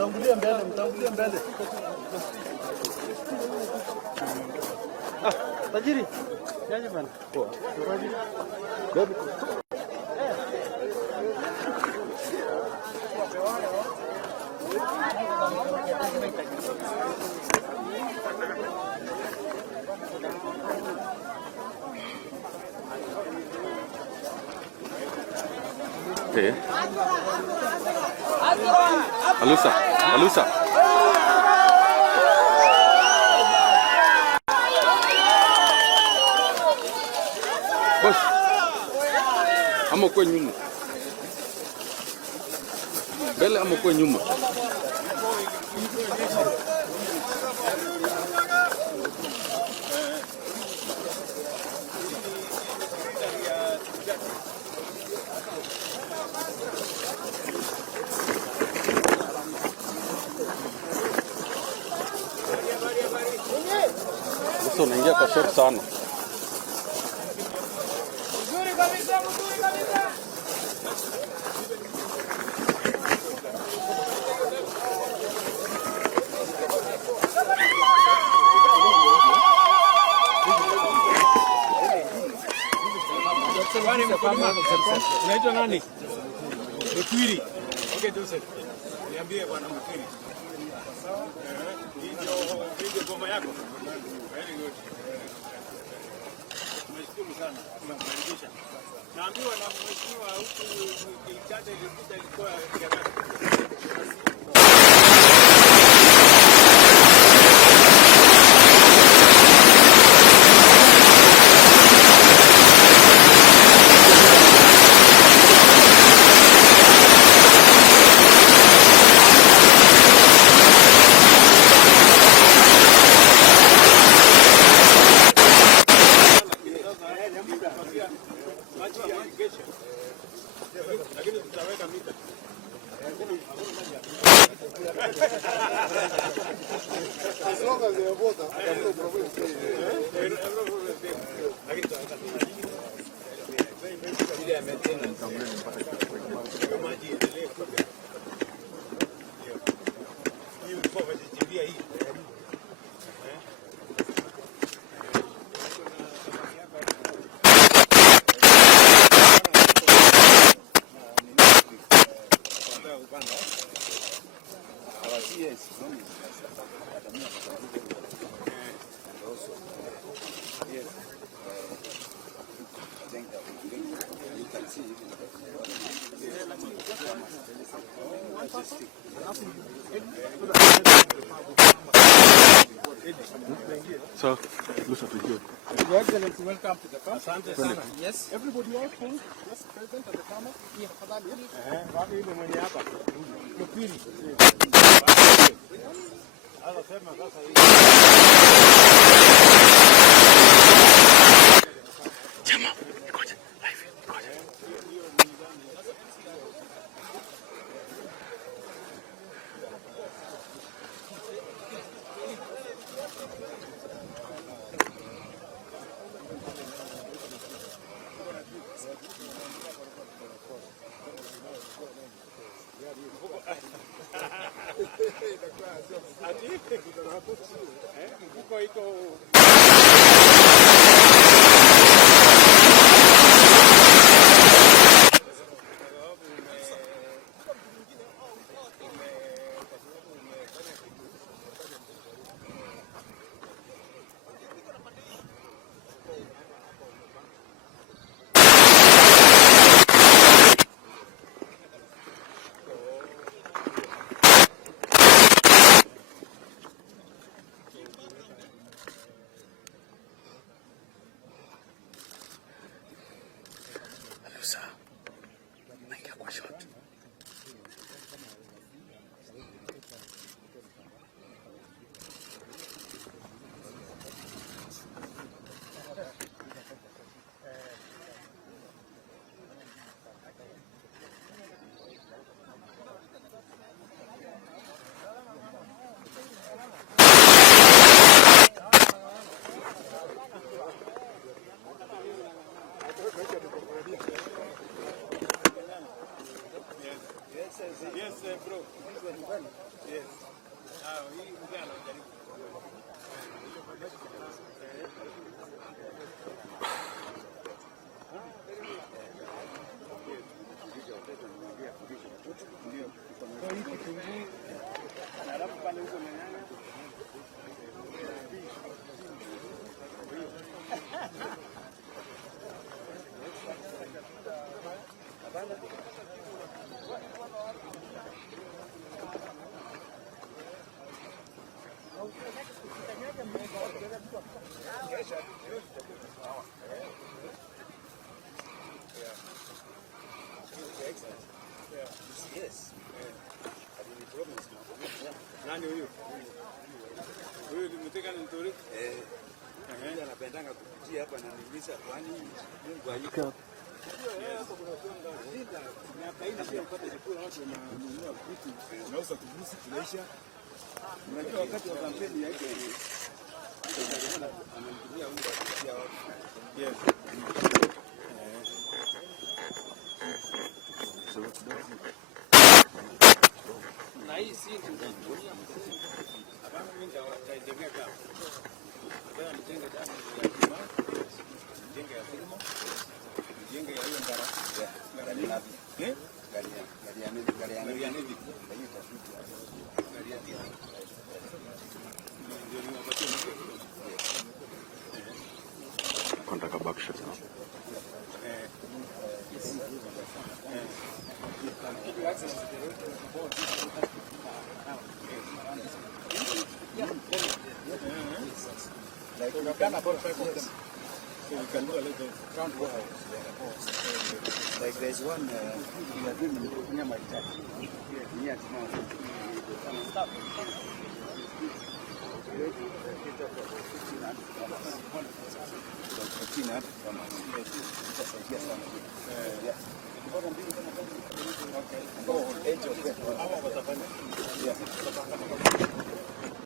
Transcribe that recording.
Mtangulie mbele, mtangulie mbele. Tajiri. Yaje bana. Poa. Baby. Okay. Alusa. Boss. Ama kwa nyuma. Bele ama kwa nyuma. Sasa unaingia kwa short sana. Mzuri kabisa. Unaitwa nani? Mtwiri. Okay, Joseph. Niambie bwana Mtwiri. Sawa? Ndio goma yako. Very good. Nashukuru sana. Tunakaribisha. Naambiwa na mheshimiwa huku kichache ilikuja ilikuwa ya lakini tutaweka mita. As long as they are water, I have no problem. So, look at you. Your Excellency, welcome to the camp. Yes. Everybody else, please. Yes, present at the camera. Wapi yule mwenye hapa? Mtwiri. Anasema sasa hivi. Jamaa, ngoja. Live. Ngoja. Mfuko iko Nani huyu? Huyu ni mteka ni mtori? Yeye anapendanga kupitia hapa na nilisha kwani Mungu hayuko. Unauza kubusi kunaisha. Unajua wakati wa kampeni yake anamtumia huyu kupitia watu. Yes. Na hii si tunatumia Hapana, mimi nitajenga kama. Ndio nijenge damu ya kima. Nijenge ya kilimo. Nijenge ya hiyo ngara. Gari ya Eh? gari ya nini? Nataka backshot now. Like So we can about 5 of them. So we can do a little round warehouse. like there's one in a room near my church. Near now. Hawa watafanya.